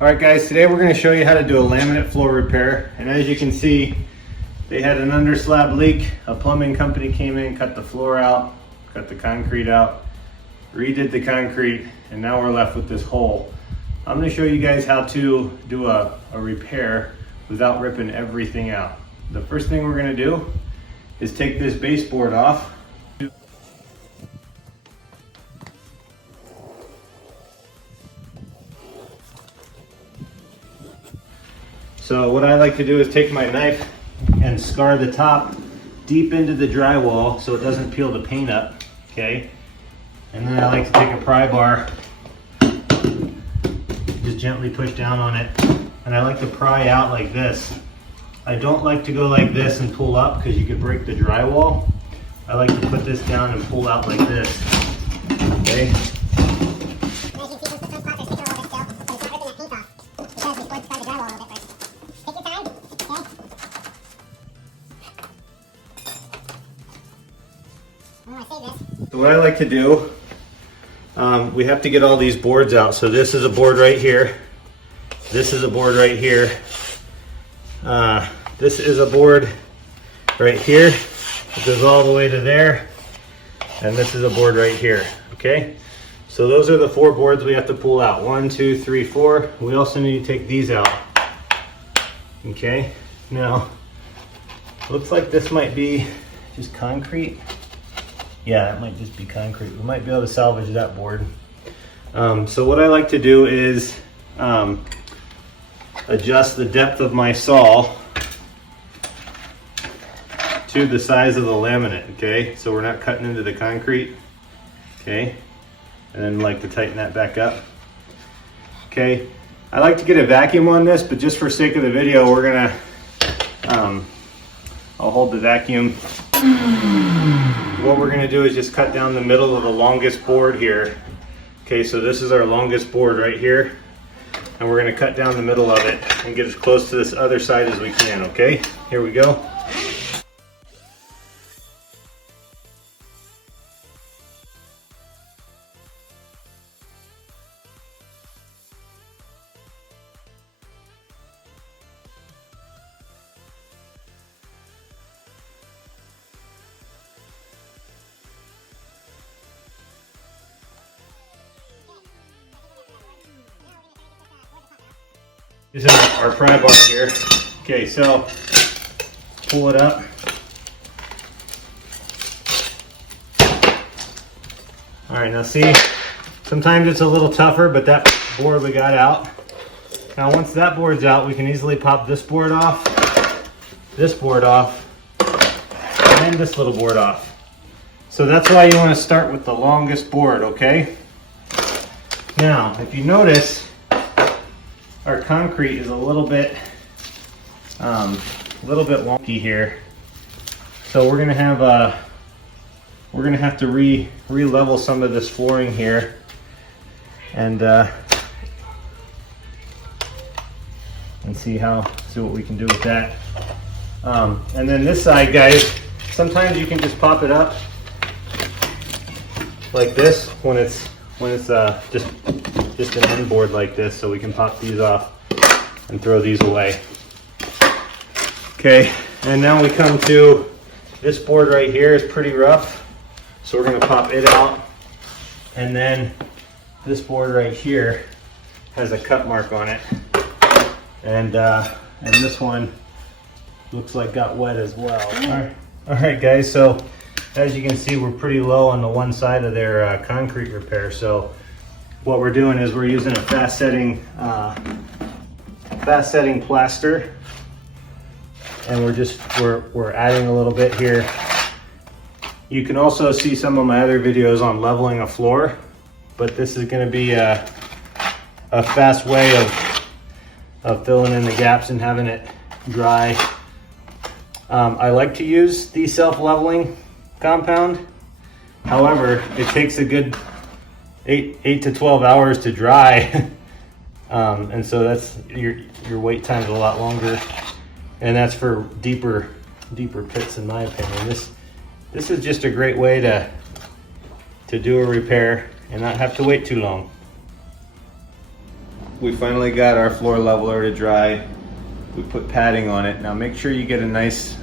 All right guys, today we're going to show you how to do a laminate floor repair. And as you can see, they had an under slab leak. A plumbing company came in, cut the floor out, cut the concrete out, redid the concrete, and now we're left with this hole. I'm going to show you guys how to do a repair without ripping everything out. The first thing we're going to do is take this baseboard off. So what I like to do is take my knife and scar the top deep into the drywall so it doesn't peel the paint up, okay? And then I like to take a pry bar, just gently push down on it, and I like to pry out like this. I don't like to go like this and pull up because you could break the drywall. I like to put this down and pull out like this, okay? So what I like to do, we have to get all these boards out. So this is a board right here. This is a board right here. This is a board right here. It goes all the way to there. And this is a board right here, okay? So those are the 4 boards we have to pull out. 1, 2, 3, 4. We also need to take these out, okay? Now, looks like this might be just concrete. Yeah, it might just be concrete. We might be able to salvage that board. So what I like to do is adjust the depth of my saw to the size of the laminate, okay? So we're not cutting into the concrete, okay? And then like to tighten that back up, okay? I like to get a vacuum on this, but just for sake of the video, we're gonna, I'll hold the vacuum. What we're going to do is just cut down the middle of the longest board here. Okay, so this is our longest board right here, and we're going to cut down the middle of it and get as close to this other side as we can, okay? Here we go. This is our pry bar here. Okay, so pull it up. All right, now see, sometimes it's a little tougher, but that board we got out. Now once that board's out, we can easily pop this board off, and this little board off. So that's why you want to start with the longest board, okay? Now, if you notice, our concrete is a little bit wonky here, so we're gonna have to re-level some of this flooring here, and see what we can do with that. And then this side, guys, sometimes you can just pop it up like this when it's just an end board like this, so we can pop these off and throw these away. Okay, and now we come to this board right here. Is pretty rough, so we're going to pop it out, and then this board right here has a cut mark on it, and this one looks like got wet as well. All right guys, so as you can see, we're pretty low on the one side of their concrete repair. So what we're doing is we're using a fast setting plaster, and we're adding a little bit here. You can also see some of my other videos on leveling a floor, but this is going to be a fast way of filling in the gaps and having it dry. I like to use the self-leveling compound. However, it takes a good 8 to 12 hours to dry, and so that's your wait time is a lot longer, and that's for deeper pits, in my opinion. This is just a great way to do a repair and not have to wait too long. we finally got our floor leveler to dry. We put padding on it. Now make sure you get a nice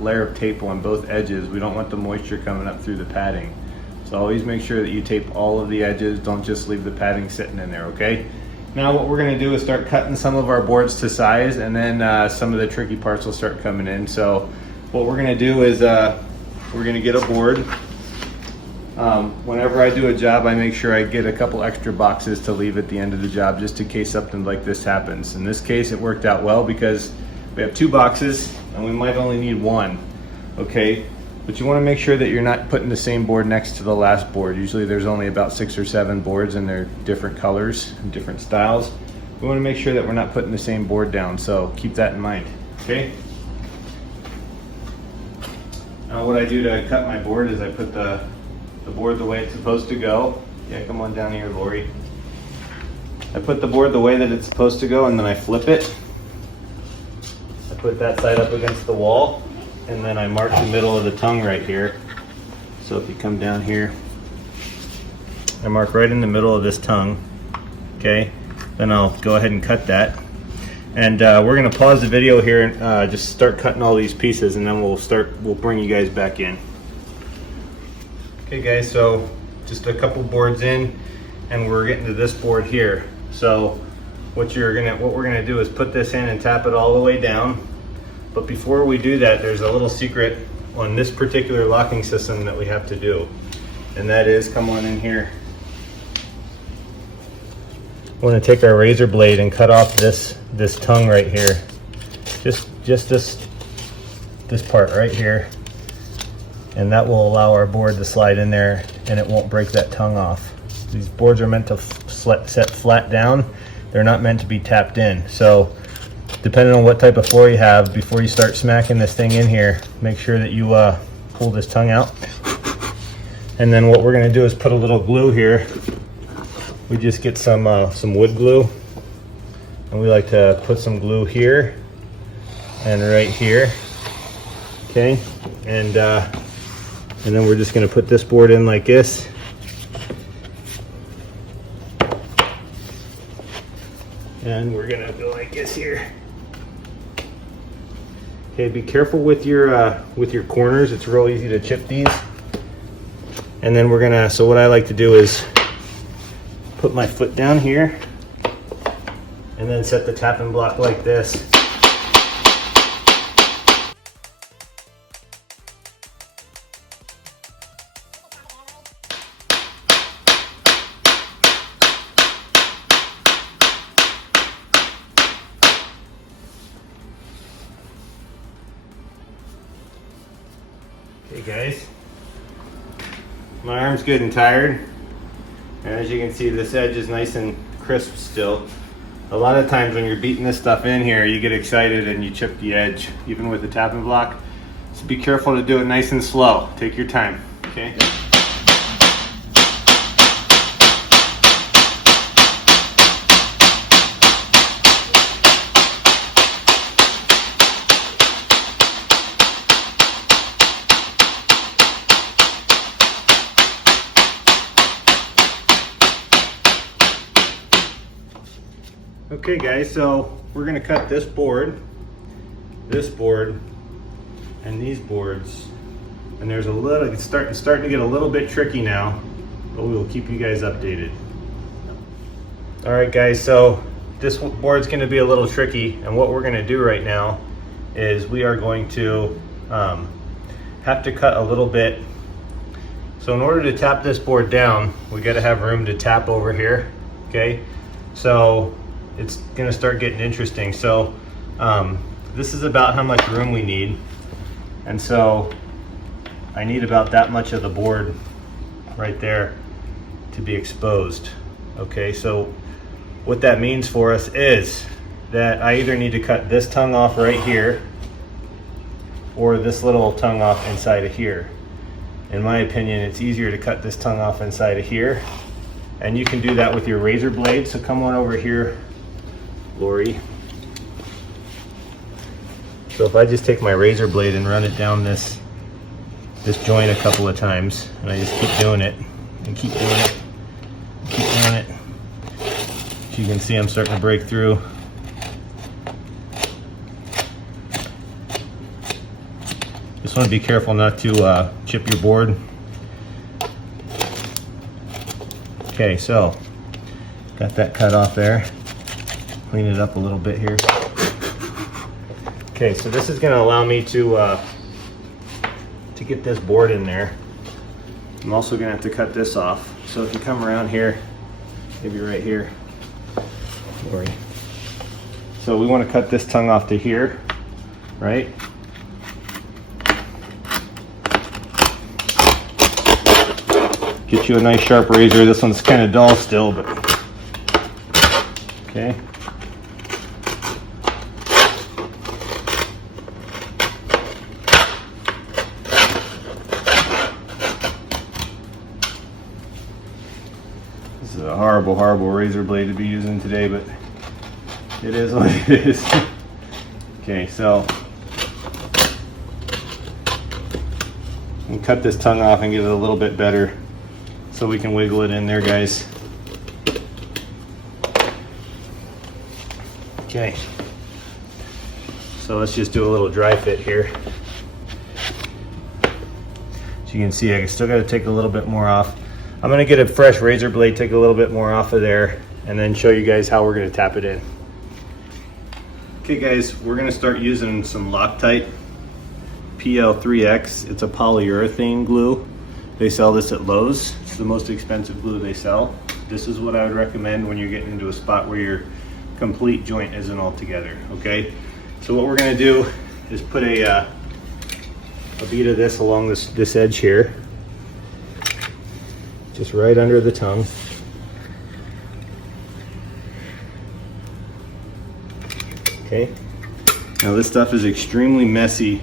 layer of tape on both edges. We don't want the moisture coming up through the padding. So always make sure that you tape all of the edges. Don't just leave the padding sitting in there, okay? Now what we're gonna do is start cutting some of our boards to size, and then some of the tricky parts will start coming in. So what we're gonna do is we're gonna get a board. Whenever I do a job, I make sure I get a couple extra boxes to leave at the end of the job just in case something like this happens. In this case, it worked out well because we have 2 boxes and we might only need 1, okay? But you want to make sure that you're not putting the same board next to the last board. Usually there's only about 6 or 7 boards and they're different colors and different styles. We want to make sure that we're not putting the same board down, so keep that in mind, okay? Now what I do to cut my board is I put the board the way it's supposed to go. Yeah, come on down here, Lori. I put the board the way that it's supposed to go and then I flip it. I put that side up against the wall and then I mark the middle of the tongue right here. So if you come down here, I mark right in the middle of this tongue, okay? Then I'll go ahead and cut that. And we're gonna pause the video here and just start cutting all these pieces, and then we'll bring you guys back in. Okay guys, so just a couple boards in and we're getting to this board here. So what we're gonna do is put this in and tap it all the way down. But before we do that, there's a little secret on this particular locking system that we have to do. And that is, come on in here. We're gonna take our razor blade and cut off this tongue right here. Just this part right here. And that will allow our board to slide in there and it won't break that tongue off. These boards are meant to set flat down. They're not meant to be tapped in. So depending on what type of floor you have, before you start smacking this thing in here, make sure that you pull this tongue out. And then what we're gonna do is put a little glue here. We just get some wood glue. And we like to put some glue here and right here. Okay, and then we're just going to put this board in like this. And we're going to go like this here. Okay, be careful with your corners. It's real easy to chip these. And then we're gonna, so what I like to do is put my foot down here and then set the tapping block like this. Okay guys, my arm's good and tired, and as you can see this edge is nice and crisp still. A lot of times when you're beating this stuff in here, you get excited and you chip the edge, even with the tapping block. So be careful to do it nice and slow. Take your time, okay? Okay guys, so we're gonna cut this board, and these boards. And there's a little, it's starting to get a little bit tricky now, but we will keep you guys updated. All right guys, so this board's gonna be a little tricky, and what we're gonna do right now is we are going to have to cut a little bit. So in order to tap this board down, we gotta have room to tap over here, okay? So it's gonna start getting interesting. So this is about how much room we need. And so I need about that much of the board right there to be exposed. Okay, so what that means for us is that I either need to cut this tongue off right here or this little tongue off inside of here. In my opinion, it's easier to cut this tongue off inside of here. And you can do that with your razor blade. So come on over here, Lori. So if I just take my razor blade and run it down this joint a couple of times, and I just keep doing it and keep doing it, keep doing it, As you can see, I'm starting to break through. Just want to be careful not to chip your board. Okay, so got that cut off there. Clean it up a little bit here. Okay, so this is going to allow me to get this board in there. I'm also going to have to cut this off. So if you come around here, maybe right here. Sorry. So we want to cut this tongue off to here, right? Get you a nice sharp razor. This one's kind of dull still, but okay. This is a horrible, horrible razor blade to be using today, but it is what it is. Okay, so and cut this tongue off and get it a little bit better so we can wiggle it in there, guys. Okay, so let's just do a little dry fit here. As you can see, I still got to take a little bit more off. I'm going to get a fresh razor blade, take a little bit more off of there, and then show you guys how we're going to tap it in. Okay guys, we're going to start using some Loctite PL3X. It's a polyurethane glue. They sell this at Lowe's. It's the most expensive glue they sell. This is what I would recommend when you're getting into a spot where your complete joint isn't all together, okay? So what we're going to do is put a bead of this along this edge here, just right under the tongue. Okay, now this stuff is extremely messy,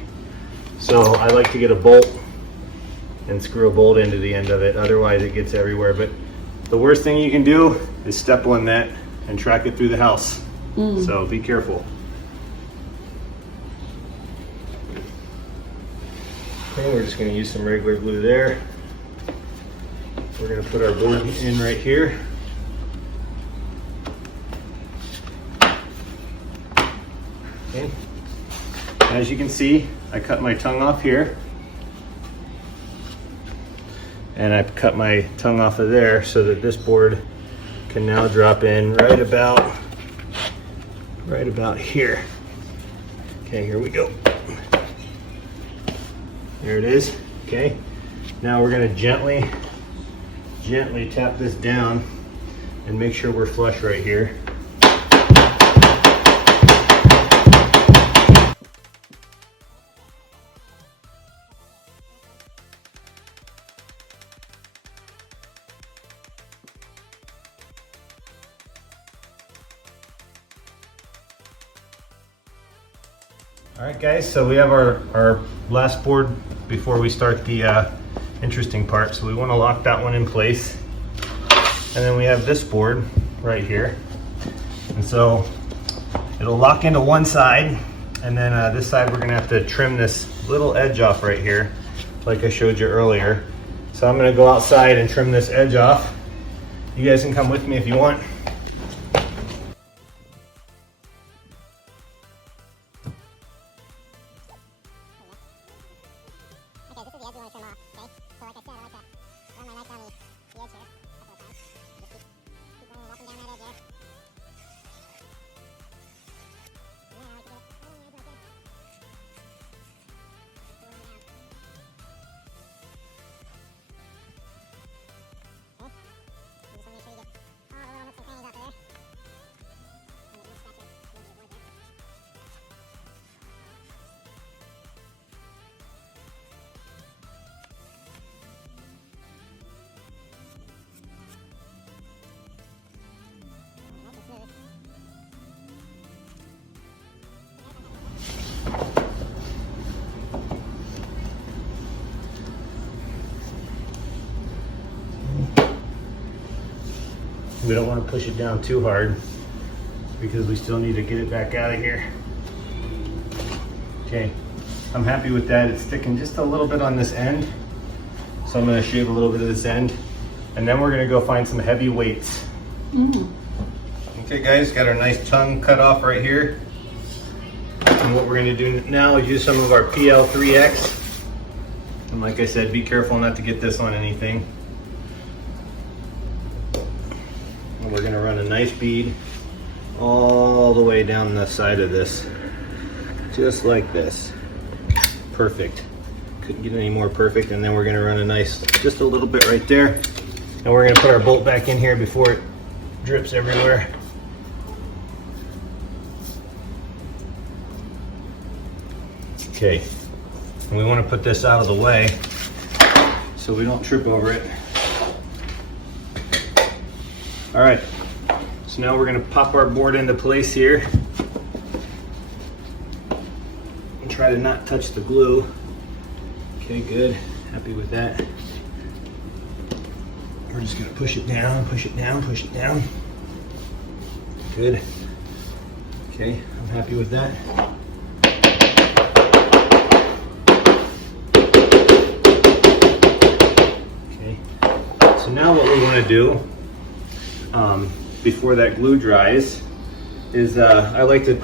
so I like to get a bolt and screw a bolt into the end of it, otherwise it gets everywhere. But the worst thing you can do is step on that and track it through the house. So be careful. Okay, we're just going to use some regular glue there. We're going to put our board in right here. Okay. As you can see, I cut my tongue off here, and I cut my tongue off of there so that this board can now drop in right about here. Okay, here we go. There it is. Okay, now we're going to gently tap this down and make sure we're flush right here. All right guys, so we have our last board before we start the interesting part. So we want to lock that one in place. And then we have this board right here. And so it'll lock into one side, and then this side we're gonna have to trim this little edge off right here, like I showed you earlier. So I'm gonna go outside and trim this edge off. You guys can come with me if you want. We don't want to push it down too hard because we still need to get it back out of here. Okay, I'm happy with that. It's sticking just a little bit on this end, so I'm going to shave a little bit of this end, and then we're going to go find some heavy weights. Okay guys, got our nice tongue cut off right here. And what we're gonna do now is use some of our PL3X. And like I said, be careful not to get this on anything. And we're gonna run a nice bead all the way down the side of this. Just like this. Perfect. Couldn't get any more perfect. And then we're gonna run a nice, just a little bit right there. And we're gonna put our bolt back in here before it drips everywhere. Okay, and we want to put this out of the way so we don't trip over it. All right, so now we're going to pop our board into place here and try to not touch the glue. Okay, good, happy with that. We're just going to push it down, push it down, push it down. Good. Okay, I'm happy with that. So now what we want to do before that glue dries is I like to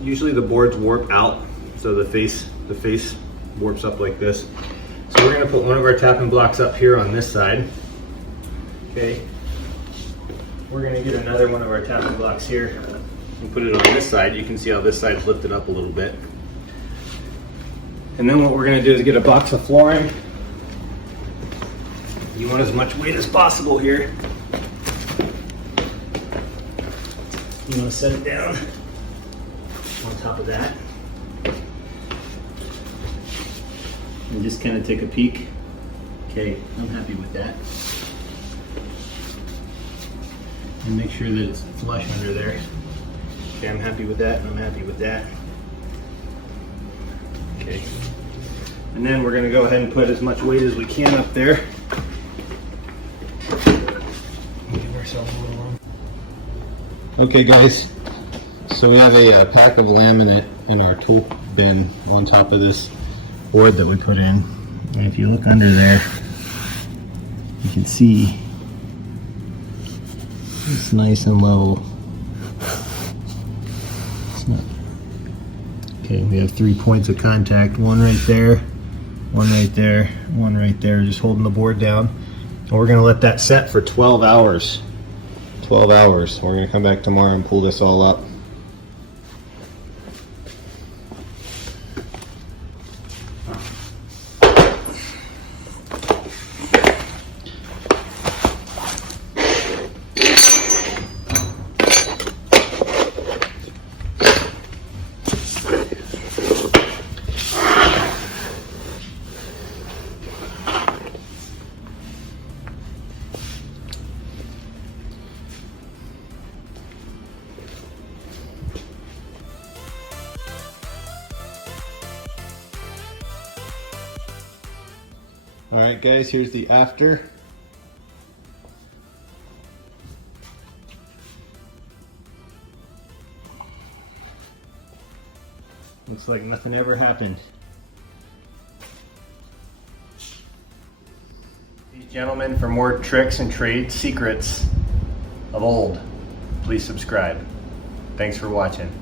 usually the boards warp out, so the face warps up like this. So we're going to put one of our tapping blocks up here on this side. Okay, we're going to get another one of our tapping blocks here and put it on this side. You can see how this side's lifted up a little bit. And then what we're going to do is get a box of flooring. You want as much weight as possible here. You want to set it down on top of that. And just kind of take a peek. Okay, I'm happy with that. And make sure that it's flush under there. Okay, I'm happy with that, and I'm happy with that. Okay. And then we're going to go ahead and put as much weight as we can up there. Okay guys, so we have a pack of laminate in our tool bin on top of this board that we put in. And if you look under there, you can see it's nice and level. It's not. Okay, we have 3 points of contact, one right there, one right there, one right there, just holding the board down. And we're gonna let that set for 12 hours. 12 hours. We're going to come back tomorrow and pull this all up. All right guys, here's the after. Looks like nothing ever happened. These gentlemen, for more tricks and trade secrets of old, please subscribe. Thanks for watching.